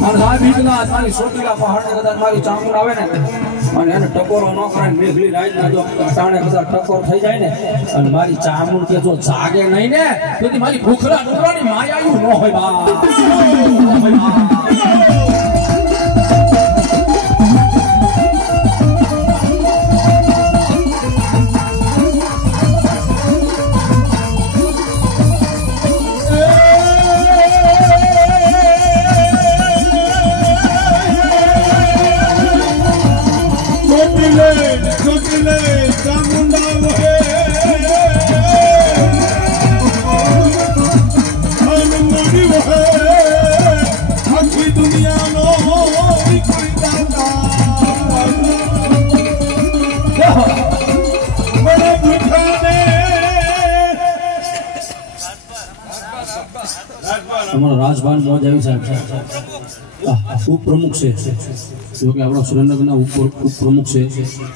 અને આ બીજના મારી સોટીલા પહાડને કદાચ મારી ચામુંડ આવે ને અને એને ટકોરો ન કરે મેઘલી રાતના જો ટાણે કદાચ ટકોર થઈ જાય ને અને મારી ચામુંડ કે જો જાગે નહીં ને તો મારી ભૂખરા ડુંગરાની માયાયું ન હોય બા રાજભાન મોજ આવી સાહેબ ઉપપ્રમુખ છે જો કે આપણા સુરેન્દ્રનગરના ઉપપ્રમુખ છે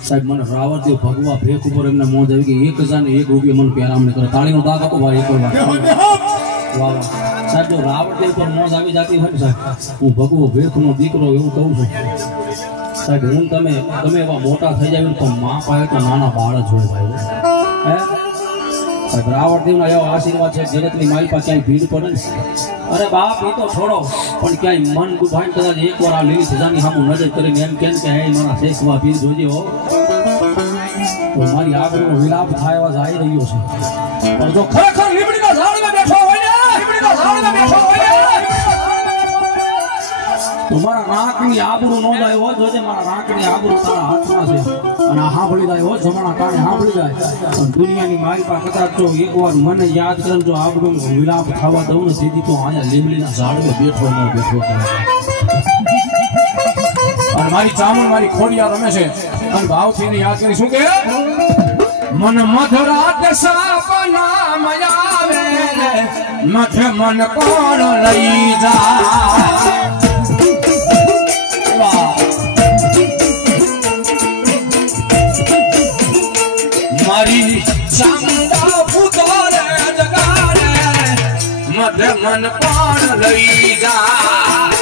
સાહેબ મને રાવરદેવ ભગવા ભેખ ઉપર એમને મોજ આવી કે 1001 રૂપિયા મને પહેરામણી કરે તાળીનો દાગ આપો ભાઈ એક વાર વાહ વાહ સાહેબ જો રાવરદેવ પર મોજ આવી જતી હોય ને સાહેબ હું ભગવો ભેખનો દીકરો એવું કહું છું સાહેબ હું તમે એવા મોટા થઈ જાય તો મા પાસે તો નાના બાળ જ હોય ભાઈ હે રાવણદેવના એવા આશીર્વાદ છે જગતની મારી પાસે ક્યાંય ભીડ પડે ને અરે બાપ એ તો છોડો પણ ક્યાંય મન દુભાઈને કદાચ એકવાર આ લીલી સજાની સામું નજર કરીને એમ કે હે મારા શેખવા પીર જોજે હો તો મારી આગળનો વિલાપ થાય એવા આવી રહ્યો છે પણ જો ખરેખર લીમડીના ઝાડમાં બેઠો હોય ને લીમડીના ઝાડમાં બેઠો હોય તો મારા નાકની આબરૂ ન જાય હો જોજે મારા નાકની આબરૂ તારા હાથમાં છે અને આ સાંભળી જાય હો જમણા કારણે સાંભળી જાય પણ દુનિયાની મારી પાસે કદાચ જો એકવાર મને યાદ કરે જો આબરૂ વિલાપ થવા દઉં ને સીધી તો અહીંયા લીમડીના ઝાડમાં બેઠો ન બેઠો અને મારી ચામુંડ મારી ખોડિયા રમે છે અને ભાવથી એને યાદ કરી શું કે મન મધરાત સપના મયાવે મધ મન કોણ લઈ જાય મારી ચામુંડા પુતરે જગાડે મધ મન કોણ લઈ જાય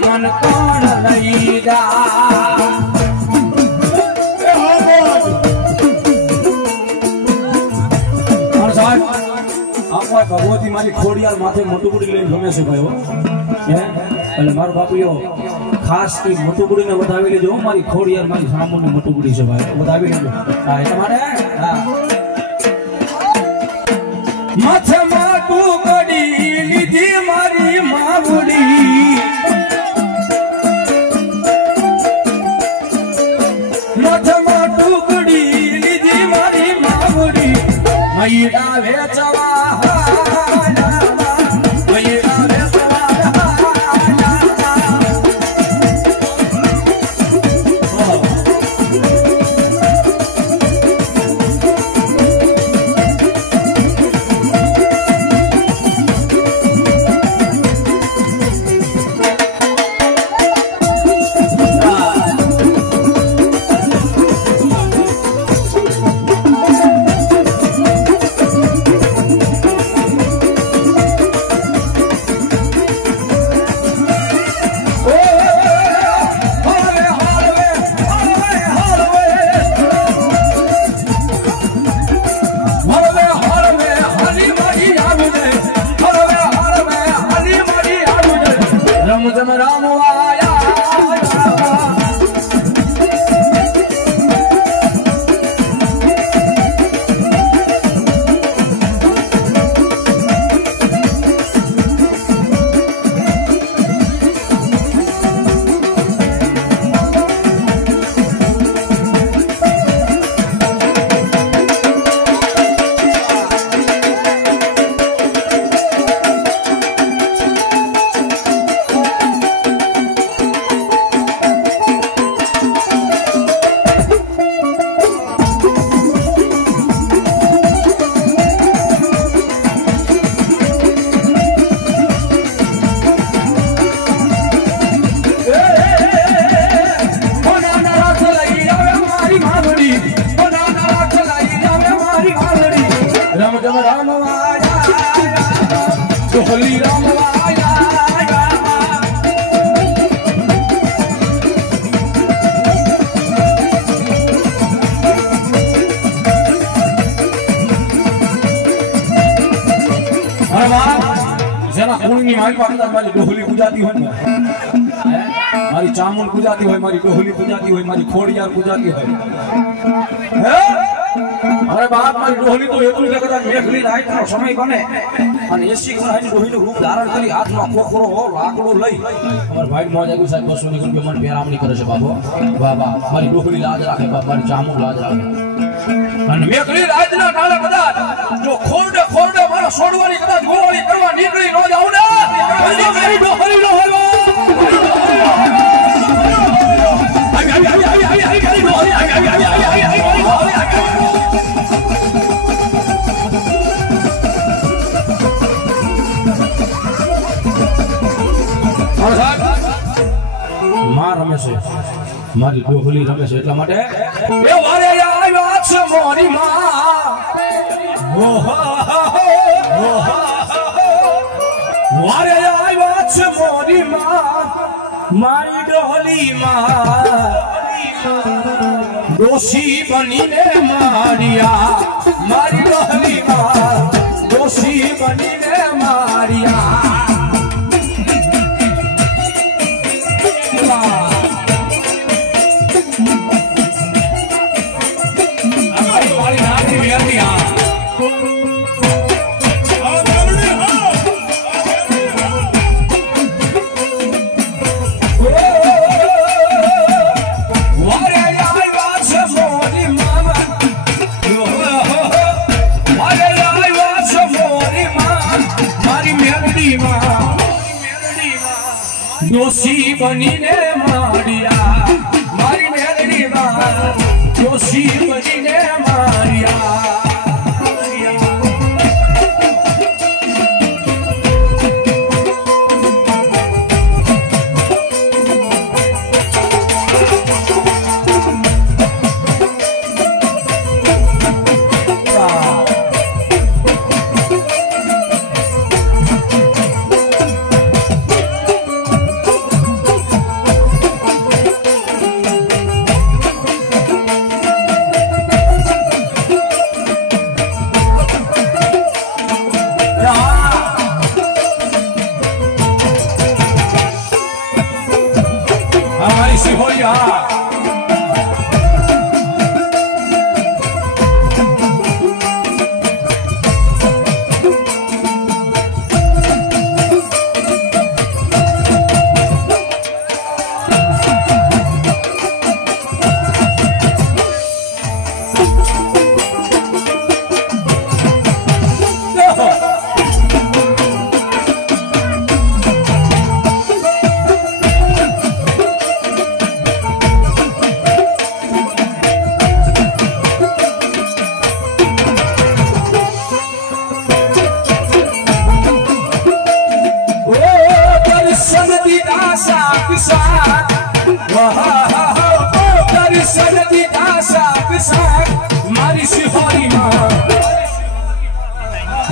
મન કોણ લઈ જા ભગવતી મારી ખોડિયાર માથે મોટું ગુડી લઈને ગમે છે ભાઈ એટલે મારો બાપુયો ખાસ એ મોટું ગુડીને વધાવી લેજો મારી ખોડિયાર મારી સામુની મોટું ગુડી છે ભાઈ વધાવી લેજો હા એટલા માટે માથે મોટું ગુડી લીધી મારી માવડી માથે મોટું ગુડી લીધી મારી માવડી મૈડા વેચવા ડોહલી રમવા कुणी मारी पाकता मारी डोहली पूजाती हो मारी चामुंड पूजाती हो मारी डोहली पूजाती हो मारी खोड़ियार पूजाती हो अरे बाप मारी डोहली तो એટલું જગત મેખલી રાઈતનો સમય બને અને 80 ગ્રહની ડોહીનું રૂપ ધારણ કરી હાથમાં ખોખરો લાકડો લઈ અમાર ભાઈ મોજાગુ સાહેબ બસુની કે મન પેરામણી કરે છે બાબો વાહ વાહ મારી ડોહલી લાજ રાખે બાપ મારી ચામુંડ લાજ રાખે અને મેખલી રાઈતના ટાળે કદાચ જો ખોરડે ખોરડે મારા છોડવાની કદાચ ગોળણી કરવા નીકળી નો જાવ ને મારી ડોહલી નો હલો માં રમે છે મારી ડોહલી રમે છે એટલા માટે એ વારે આવ્યા છે મોરી માં વારે આવ્યા છે મોરી માં મારી ડોહલી માં દોષી બનીને મારિયા મારી ડોહલી માં દોષી બનીને મારિયા दोषी बनीने मारिया मारी मेलडी માં दोषी बनीने मारिया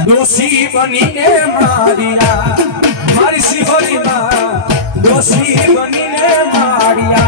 दोषी बनीने मारिया मारी सिहोरी मां दोषी बनीने मारिया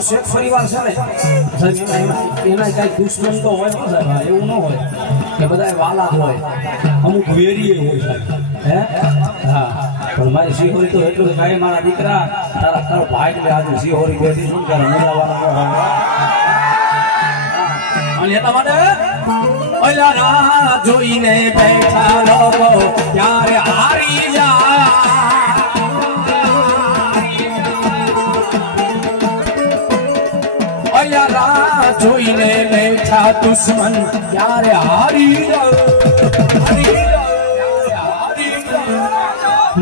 शेख परिवार છે ને સાહેબ એના કઈ દુશ્મન તો હોય ને સાહેબ એવું ન હોય કે બધા વાલા હોય અમુક વેરીએ હોય સાહેબ હે હા પણ મારી સિહોરી તો એટલું કાંઈ મારા દીકરા તારો ભાઈ લે આજે સિહોરી બેઠી શું કરે મુલાવાળા અને એટલા માટે ઓલા રાહ જોઈને બેઠા લોકો ત્યારે હારી જાય यारा जोईने बैठा दुश्मन यारे हारी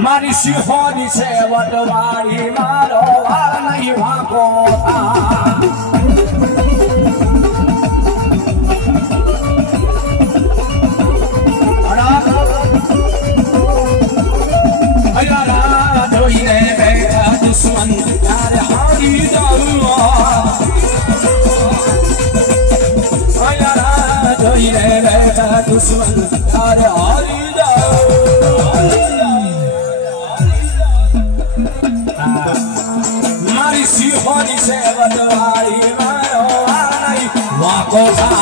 मारी सिंहोनी से वटवारी मारो वार नहीं वाको था यारा जोईने बैठा दुश्मन यारे हारी यारा जोईने बैठा दुश्मन यारे हारी मारी सिंहोनी से वटवारी मारो नहीं वाको था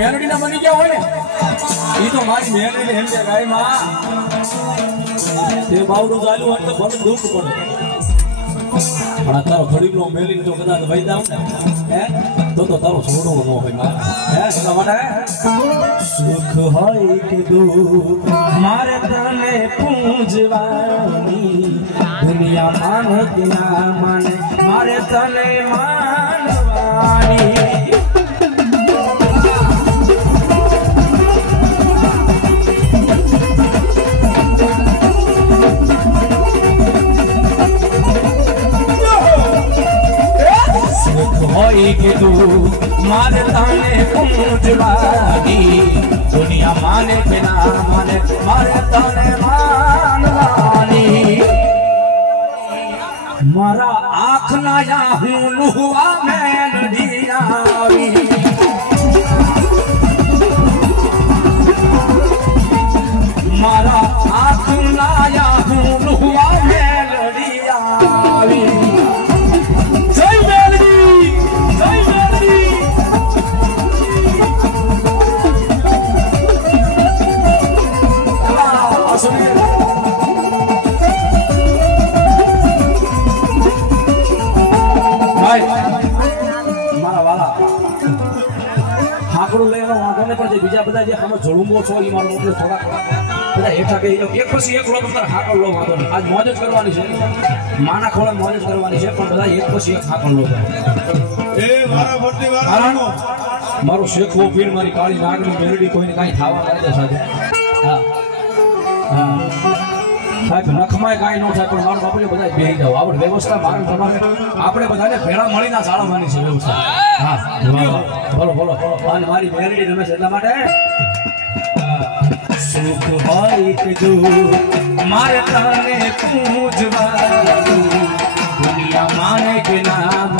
मेलोडी ना बनी क्या होने ये तो हमारी मेलोडी हम क्या गाय माँ ते बावड़ू चालू है तो बहुत दुख पड़े बड़ा तारो थोड़ी नो मेलोडी तो कदा भाई दाऊ है तो तारो छोड़ो नो भाई माँ है क्या बात है सुख है के दुख मारे तने पूजवानी दुनिया माने कि ना माने मारे तने मानवानी के तू मारे ताने पूजवानी दुनिया माने बिना माने मारे ताने मानवानी मारा आँख ना या हूँ लुहुआ मेलडियावी मारा आँख ना या हूँ लुहुआ मेलडियावी मारा वाला हाकड़ो लेनो वांधो ने पण जे बीजा बधा जे हम जोड़ुंबो छो ई मारो मोटलो थोड़ा बधा हेठा के एक પછી એક લો પર હાકળ લો વાંધો नहीं आज मौज ज करवानी छे माना खोला मौज ज करवानी छे पण बधा एक પછી એક હાકળ लो ए मारा भरती वाला मारो शेखो पीर मारी काली नागनी मेलडी कोઈને કાઈ થાવા કરે છે સાહેબ हां हां साहेब नखमाय કાઈ નો થાય પણ મારો બાપુને બધાય બેહી જાવ આવડ વ્યવસ્થા મારું તમારે આપણે બધાને ભેળા મળીના સાળવાની છે વ્યવસ્થા હા બોલો બોલો અને મારી મેલડી રમેશ એટલા માટે સુખ હોય કે દુઃખ મારે તને પૂજવા દુનિયા માને કે ના